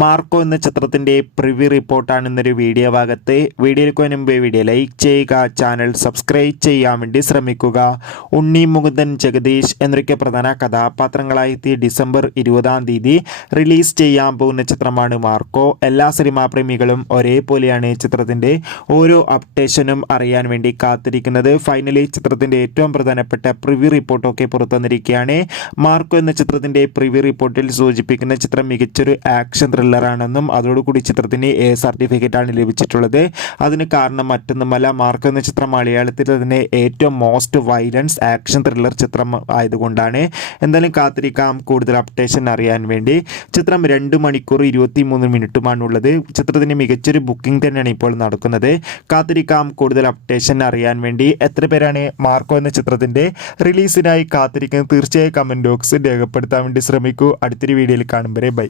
Marco എന്ന ചിത്രത്തിൻ്റെ preview റിപ്പോർട്ടാണ് ഇന്നൊരു വീഡിയോ ഭാഗത്ത്. വീഡിയോയ്ക്ക് മുൻപ് വീഡിയോ ലൈക്ക് ചെയ്യുക, ചാനൽ സബ്സ്ക്രൈബ് ചെയ്യാൻ വേണ്ടി ശ്രമിക്കുക. ഉണ്ണി മുകുന്ദൻ, ജഗദീഷ് എന്നൊക്കെ പ്രധാന കഥാപാത്രങ്ങളായി എത്തി ഡിസംബർ 20 റിലീസ് ചെയ്യാൻ പോകുന്ന ചിത്രമാണ് മാർക്കോ. എല്ലാ സിനിമാ പ്രേമികളും ഒരേപോലെയാണ് ചിത്രത്തിൻ്റെ ഓരോ അപ്ഡേഷനും അറിയാൻ വേണ്ടി കാത്തിരിക്കുന്നത്. ഫൈനലി ചിത്രത്തിൻ്റെ ഏറ്റവും പ്രധാനപ്പെട്ട പ്രിവ്യൂ റിപ്പോർട്ടൊക്കെ പുറത്തുവന്നിരിക്കുകയാണ്. മാർക്കോ എന്ന ചിത്രത്തിൻ്റെ പ്രിവ്യൂ റിപ്പോർട്ടിൽ സൂചിപ്പിക്കുന്ന ചിത്രം മികച്ചൊരു ആക്ഷൻ ത്രില്ലറാണെന്നും അതോടുകൂടി ചിത്രത്തിന് എ സർട്ടിഫിക്കറ്റാണ് ലഭിച്ചിട്ടുള്ളത്. അതിന് കാരണം മറ്റൊന്നുമല്ല, മാർക്കോ എന്ന ചിത്രം മലയാളത്തിൽ തന്നെ ഏറ്റവും മോസ്റ്റ് വയലൻസ് ആക്ഷൻ ത്രില്ലർ ചിത്രം ആയതുകൊണ്ടാണ്. എന്തായാലും കാത്തിരിക്കാം കൂടുതൽ അപ്ഡേഷൻ അറിയാൻ വേണ്ടി. ചിത്രം 2 മണിക്കൂർ 23 മിനിറ്റുമാണുള്ളത്. ചിത്രത്തിന് മികച്ചൊരു ബുക്കിംഗ് തന്നെയാണ് ഇപ്പോൾ നടക്കുന്നത്. കാത്തിരിക്കാം കൂടുതൽ അപ്ഡേഷൻ അറിയാൻ വേണ്ടി. എത്ര പേരാണ് മാർക്കോ എന്ന ചിത്രത്തിൻ്റെ റിലീസിനായി കാത്തിരിക്കുന്നത്? തീർച്ചയായും കമൻറ്റ് ബോക്സിൽ രേഖപ്പെടുത്താൻ വേണ്ടി ശ്രമിക്കൂ. അടുത്തൊരു വീഡിയോയിൽ കാണും വരെ ബൈ.